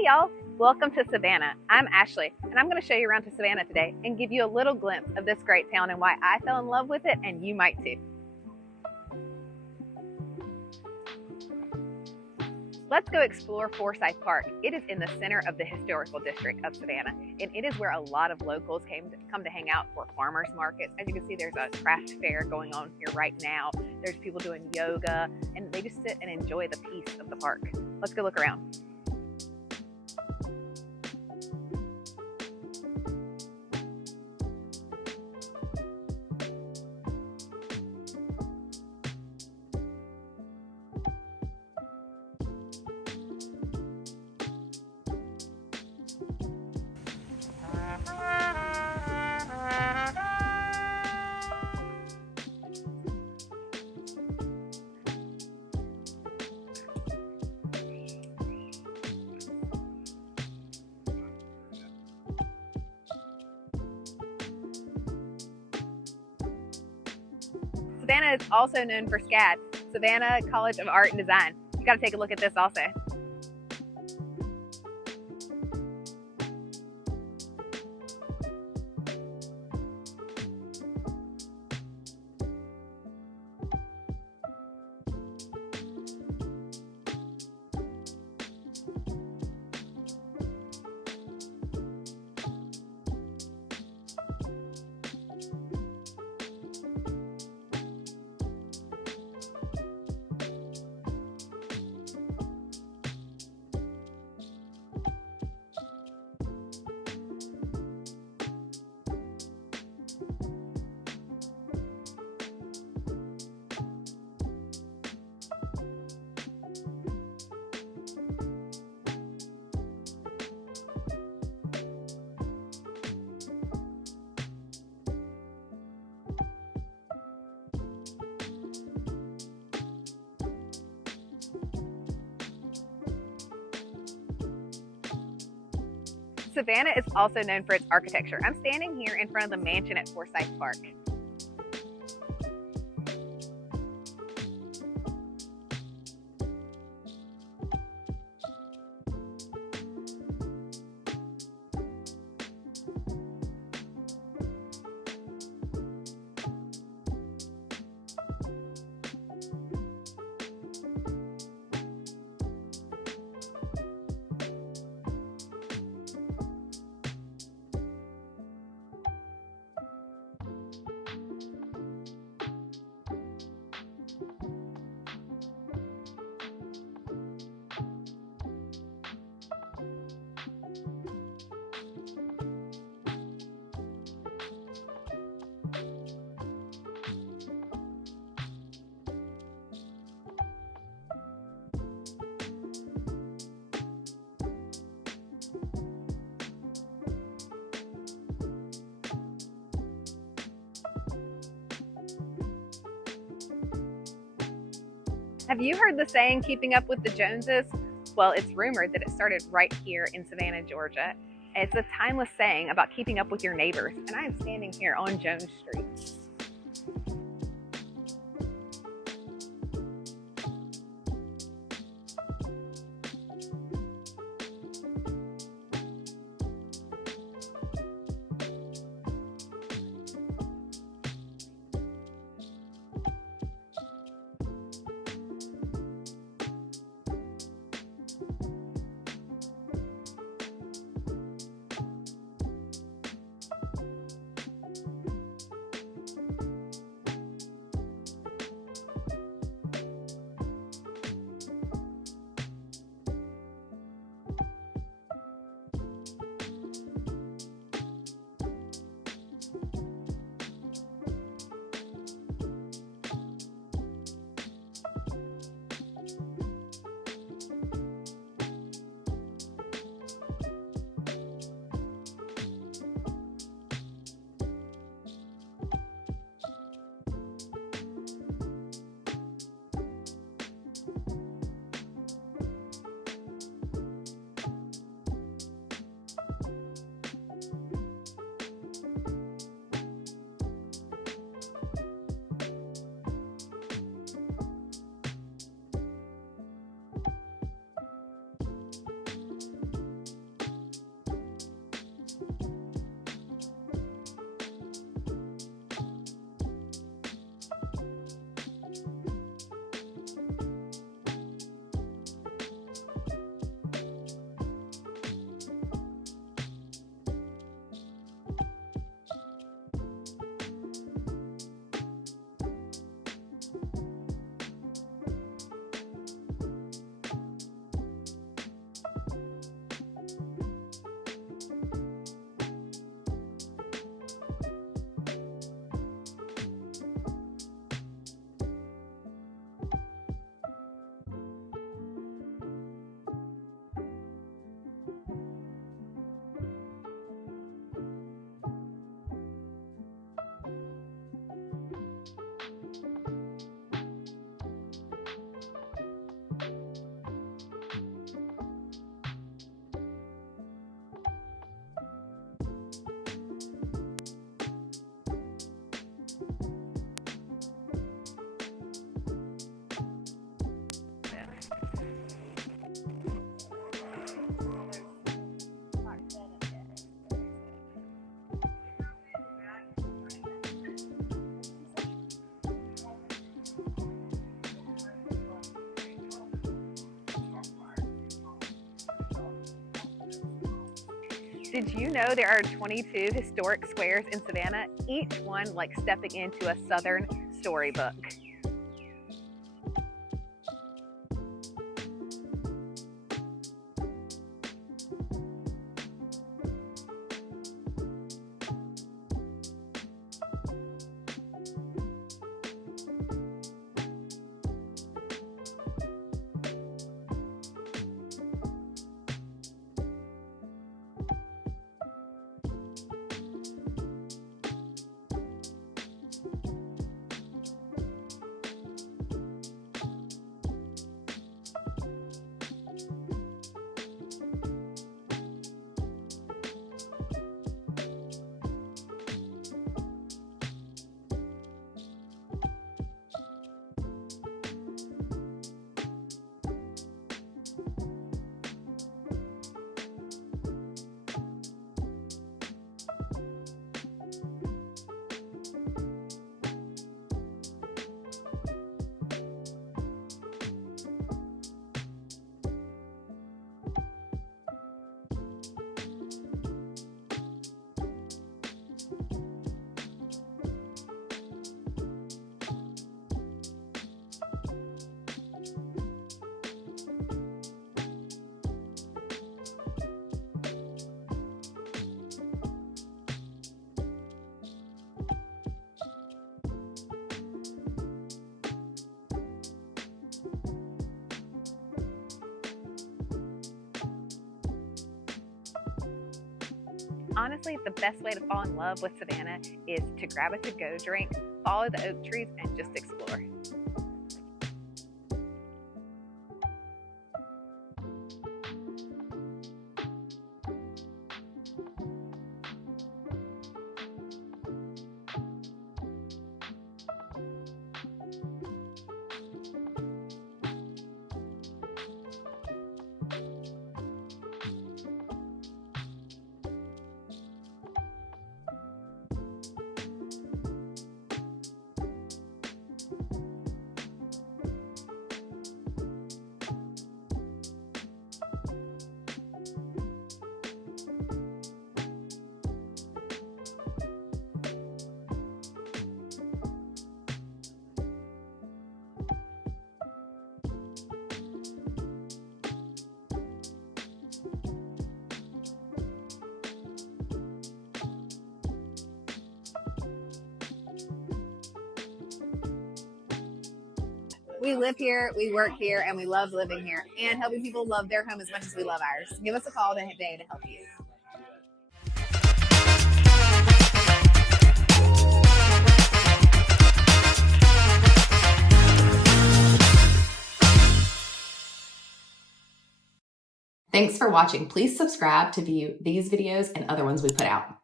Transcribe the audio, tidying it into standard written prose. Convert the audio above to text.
Hey y'all, welcome to Savannah. I'm Ashley, and I'm going to show you around to Savannah today and give you a little glimpse of this great town and why I fell in love with it, and you might too. Let's go explore Forsyth Park. It is in the center of the historical district of Savannah, and it is where a lot of locals come to hang out for farmers markets. As you can see, there's a craft fair going on here right now. There's people doing yoga, and they just sit and enjoy the peace of the park. Let's go look around. Savannah is also known for SCAD, Savannah College of Art and Design. You got to take a look at this also. Savannah is also known for its architecture. I'm standing here in front of the mansion at Forsyth Park. Have you heard the saying, keeping up with the Joneses? Well, it's rumored that it started right here in Savannah, Georgia. It's a timeless saying about keeping up with your neighbors, and I am standing here on Jones Street. Did you know there are 22 historic squares in Savannah, each one like stepping into a Southern storybook? Honestly, the best way to fall in love with Savannah is to grab a to-go drink, follow the oak trees, and just explore. We live here, we work here, and we love living here and helping people love their home as much as we love ours. Give us a call today to help you. Thanks for watching. Please subscribe to view these videos and other ones we put out.